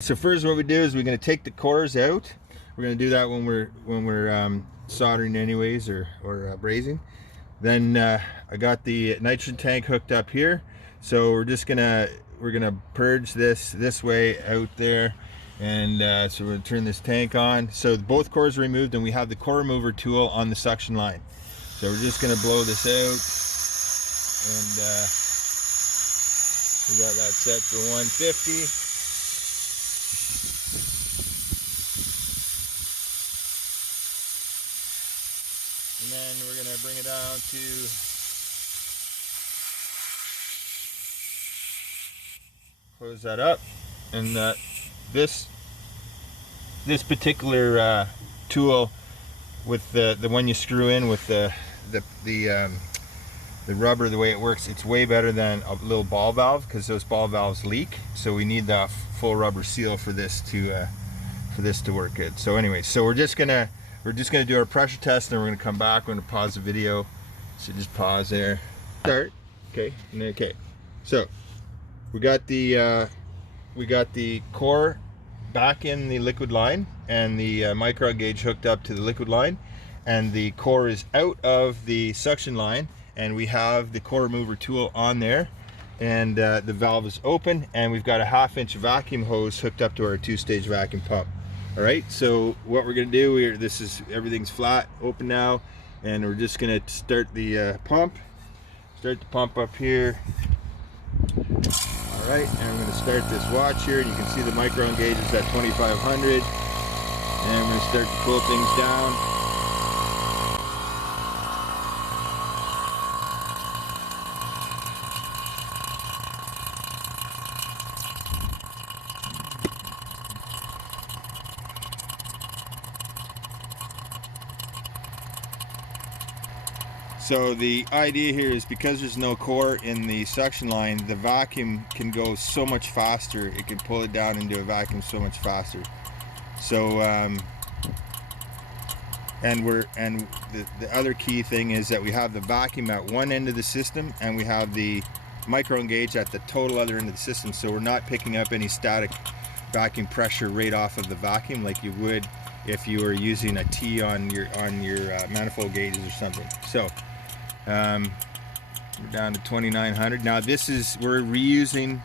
So first what we do is we're going to take the cores out. We're going to do that when we're soldering anyways, or brazing. Then I got the nitrogen tank hooked up here. So we're gonna purge this way out there, and so we're gonna turn this tank on. So both cores are removed, and we have the core remover tool on the suction line. So we're just gonna blow this out, and we got that set for 150. And then we're going to bring it down to close that up. And this particular tool, with the one you screw in with the rubber, the way it works, it's way better than a little ball valve, because those ball valves leak. So we need the full rubber seal for this to work good. So anyway, so we're just gonna do our pressure test, and we're gonna come back. We're gonna pause the video. So just pause there. Start. Okay. Okay. So we got the core back in the liquid line, and the micron gauge hooked up to the liquid line, and the core is out of the suction line, and we have the core remover tool on there, and the valve is open, and we've got a 1/2 inch vacuum hose hooked up to our 2-stage vacuum pump. All right, so what we're gonna do here, everything's flat open now, and we're just gonna start the pump. Start the pump up here. All right, and we're gonna start this watch here, and you can see the micron gauge is at 2500, and we're gonna start to pull things down. So the idea here is, because there's no core in the suction line, the vacuum can go so much faster. It can pull it down into a vacuum so much faster. So the other key thing is that we have the vacuum at one end of the system, and we have the micron gauge at the total other end of the system. So we're not picking up any static vacuum pressure right off of the vacuum like you would if you were using a T on your manifold gauges or something. So we're down to 2900. Now we're reusing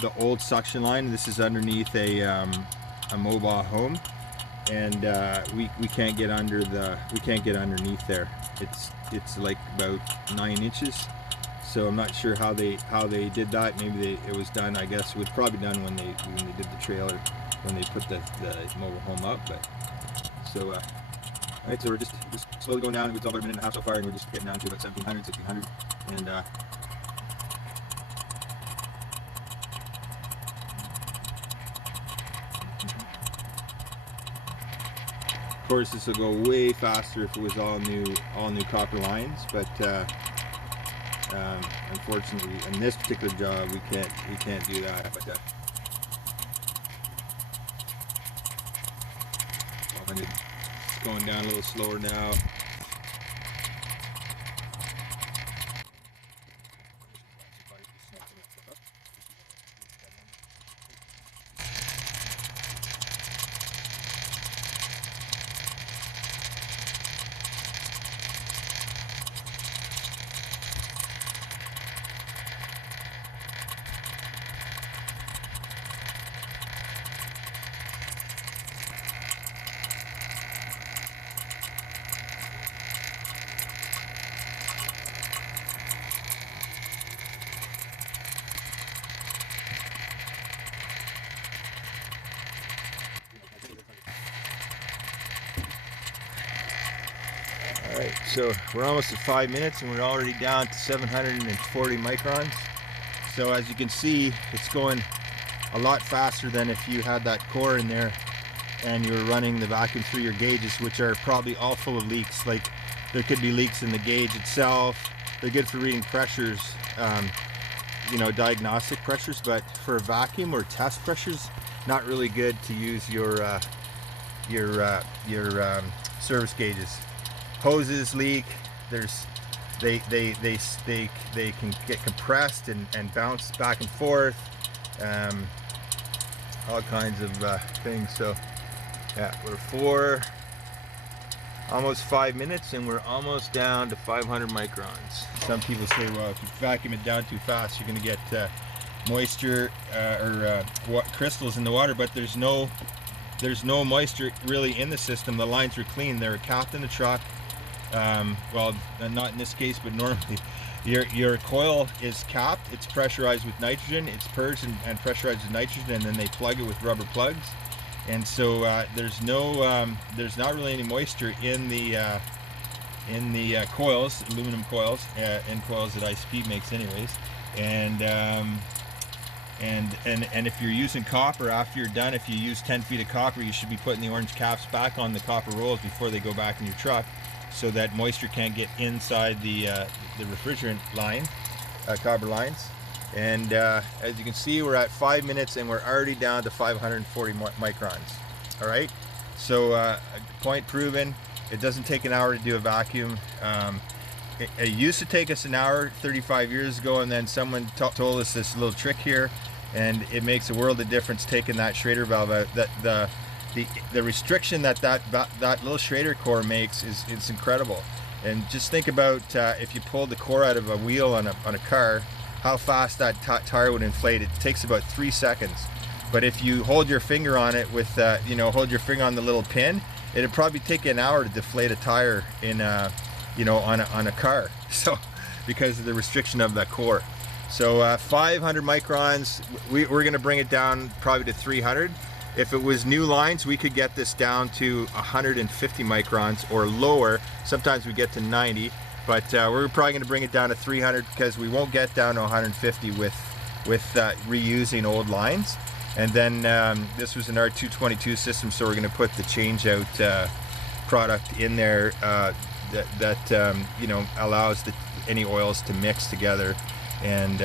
the old suction line. This is underneath a mobile home, and we can't get underneath there. It's like about 9 inches. So I'm not sure how they did that. Maybe it was done, I guess it was probably done when they did the trailer, when they put the mobile home up. But so alright, so we're just slowly going down. It's about a minute and a half so far, and we're just getting down to about 1700, 1600, and of course this will go way faster if it was all new copper lines, but unfortunately in this particular job we can't do that. But it's going down a little slower now. Alright, so we're almost at 5 minutes, and we're already down to 740 microns. So as you can see, it's going a lot faster than if you had that core in there and you were running the vacuum through your gauges, which are probably all full of leaks. Like, there could be leaks in the gauge itself. They're good for reading pressures, diagnostic pressures, but for a vacuum or test pressures, not really good to use your service gauges. Hoses leak. They can get compressed and bounce back and forth. all kinds of things. So yeah, we're almost 5 minutes, and we're almost down to 500 microns. Some people say, well, if you vacuum it down too fast, you're going to get moisture or crystals in the water, but there's no moisture really in the system. The lines are clean. They're capped in the truck. Well, not in this case, but normally your coil is capped. It's pressurized with nitrogen. It's purged and pressurized with nitrogen, and then they plug it with rubber plugs. And so there's not really any moisture in the coils, aluminum coils, and coils that ICP makes anyways. And if you're using copper, after you're done, if you use 10 feet of copper, you should be putting the orange caps back on the copper rolls before they go back in your truck, so that moisture can't get inside the refrigerant line, copper lines. And as you can see, we're at 5 minutes, and we're already down to 540 microns. All right, so point proven. It doesn't take an hour to do a vacuum. It used to take us an hour 35 years ago, and then someone told us this little trick here, and it makes a world of difference taking that Schrader valve out. The restriction that little Schrader core makes is incredible. And just think about if you pulled the core out of a wheel on a car, how fast that tire would inflate. It takes about 3 seconds. But if you hold your finger on it with, hold your finger on the little pin, it'd probably take you an hour to deflate a tire in, on a car. So, because of the restriction of that core. So 500 microns, we're going to bring it down probably to 300. If it was new lines, we could get this down to 150 microns or lower. Sometimes we get to 90. But we're probably going to bring it down to 300 because we won't get down to 150 with reusing old lines. And then this was an R222 system, so we're going to put the change out product in there that allows any oils to mix together. And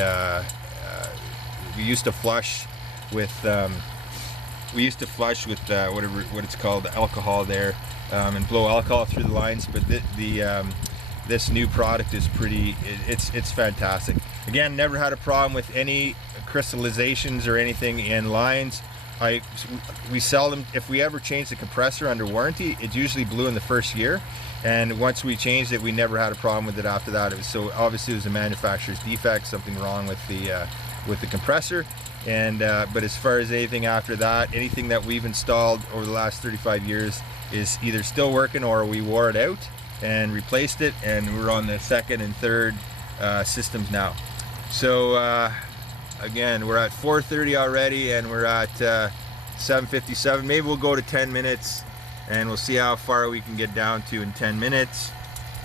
we used to flush with what it's called, alcohol there, and blow alcohol through the lines. But this new product is it's fantastic. Again, never had a problem with any crystallizations or anything in lines. We sell them. If we ever change the compressor under warranty, it's usually blue in the first year, and once we changed it, we never had a problem with it after that. So obviously it was a manufacturer's defect, something wrong with the compressor. And but as far as anything after that, anything that we've installed over the last 35 years is either still working or we wore it out and replaced it, and we're on the second and third systems now. So again, we're at 4:30 already, and we're at 7:57. Maybe we'll go to 10 minutes, and we'll see how far we can get down to in 10 minutes.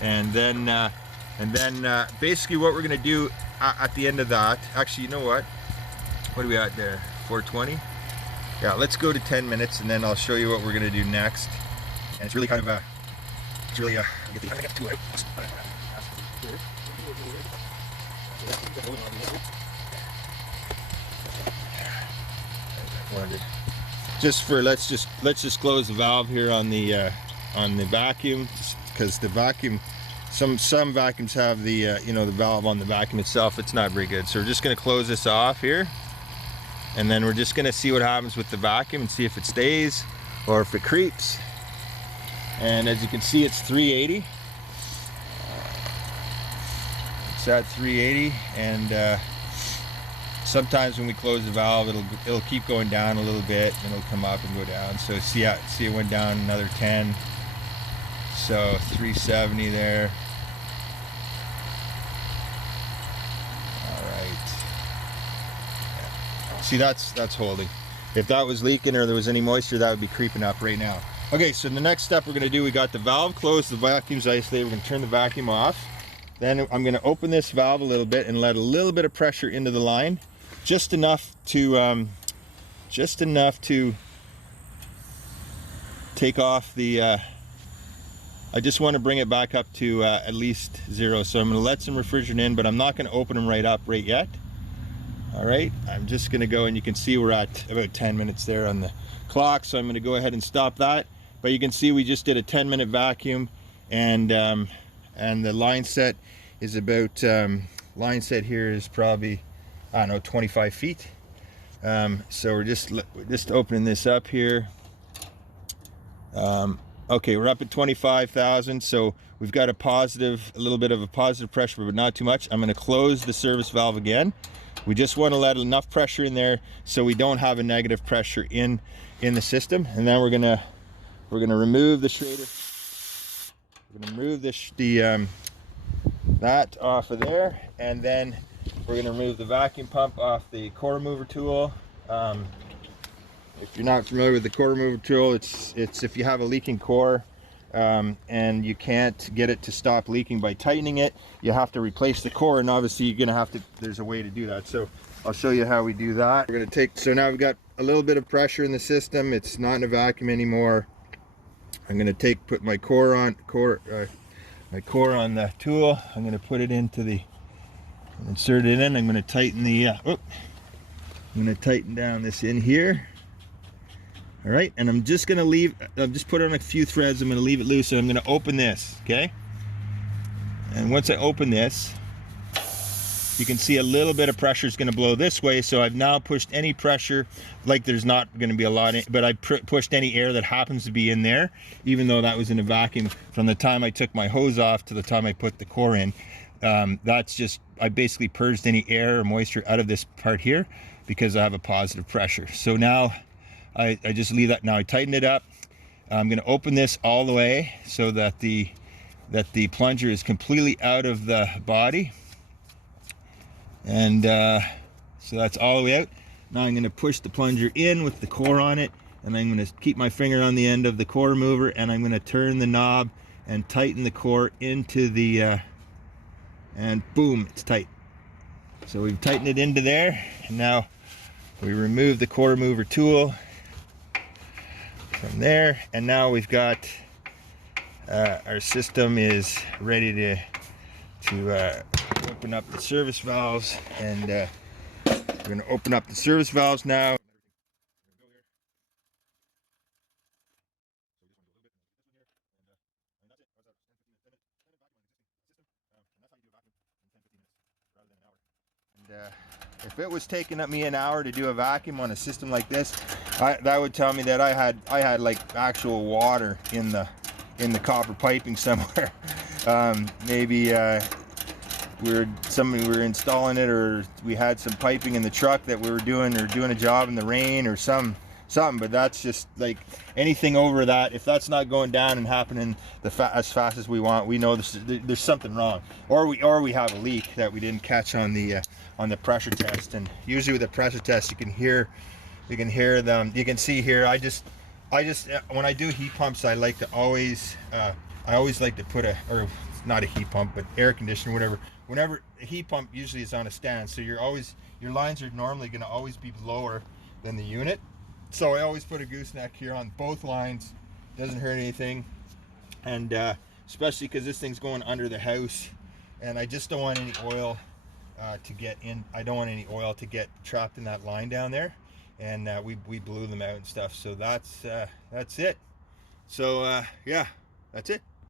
And then basically what we're gonna do at the end of that, actually, you know what are we at there? 4:20. Yeah, let's go to 10 minutes, and then I'll show you what we're gonna do next. And it's really kind of a I got two out. Let's just close the valve here on the vacuum, because the vacuum, some vacuums have the the valve on the vacuum itself. It's not very good. So we're just going to close this off here, and then we're just going to see what happens with the vacuum and see if it stays or if it creeps. And as you can see, it's 380. It's at 380, and sometimes when we close the valve, it'll keep going down a little bit, and it'll come up and go down. So see it went down another 10. So 370 there. All right. Yeah. See, that's holding. If that was leaking or there was any moisture, that would be creeping up right now. Okay, so the next step we're going to do, we got the valve closed, the vacuum's isolated. We're going to turn the vacuum off. Then I'm going to open this valve a little bit and let a little bit of pressure into the line, just enough to take off the. I just want to bring it back up to at least 0. So I'm going to let some refrigerant in, but I'm not going to open them right yet. All right, I'm just going to go, and you can see we're at about 10 minutes there on the clock. So I'm going to go ahead and stop that. But you can see we just did a 10-minute vacuum, and the line set is about line set here is probably, I don't know, 25 feet. So we're just opening this up here. Okay, we're up at 25,000, so we've got a little bit of a positive pressure, but not too much. I'm going to close the service valve again. We just want to let enough pressure in there so we don't have a negative pressure in the system. And then we're gonna remove the Schrader. We're gonna remove that off of there, and then we're gonna remove the vacuum pump off the core remover tool. If you're not familiar with the core remover tool, it's if you have a leaking core and you can't get it to stop leaking by tightening it, you have to replace the core, and obviously you're gonna have to, there's a way to do that. So I'll show you how we do that. We're gonna so now we've got a little bit of pressure in the system. It's not in a vacuum anymore. I'm gonna put my core on the tool. I'm gonna put it into insert it in. I'm gonna tighten I'm gonna tighten down this in here. All right, and I'm just gonna I've just put on a few threads. I'm gonna leave it loose, and I'm gonna open this, okay? And once I open this, you can see a little bit of pressure is gonna blow this way. So I've now pushed any pressure, like there's not gonna be a lot, but I pushed any air that happens to be in there, even though that was in a vacuum. From the time I took my hose off to the time I put the core in, that's just, I basically purged any air or moisture out of this part here because I have a positive pressure. So now, I just leave that. Now I tighten it up. I'm going to open this all the way so that the plunger is completely out of the body, and so that's all the way out. Now I'm going to push the plunger in with the core on it, and I'm going to keep my finger on the end of the core remover, and I'm going to turn the knob and tighten the core into the and boom, it's tight. So we've tightened it into there, and now we remove the core remover tool from there, and now we've got our system is ready to open up the service valves, and we're going to open up the service valves now. And if it was taking me an hour to do a vacuum on a system like this, that would tell me that I had like actual water in the copper piping somewhere. Maybe we were installing it, or we had some piping in the truck that we were doing a job in the rain or something. But that's just like anything over that. If that's not going down and happening as fast as we want, we know there's something wrong, or we have a leak that we didn't catch on the pressure test. And usually with a pressure test, you can hear them. You can see here. I just when I do heat pumps, I always like to put or not a heat pump, but air conditioner, whatever. Whenever a heat pump usually is on a stand, so your lines are normally going to always be lower than the unit. So I always put a gooseneck here on both lines. Doesn't hurt anything, and especially because this thing's going under the house, and I just don't want any oil to get in. I don't want any oil to get trapped in that line down there, and we blew them out and stuff. So that's it. So yeah, that's it.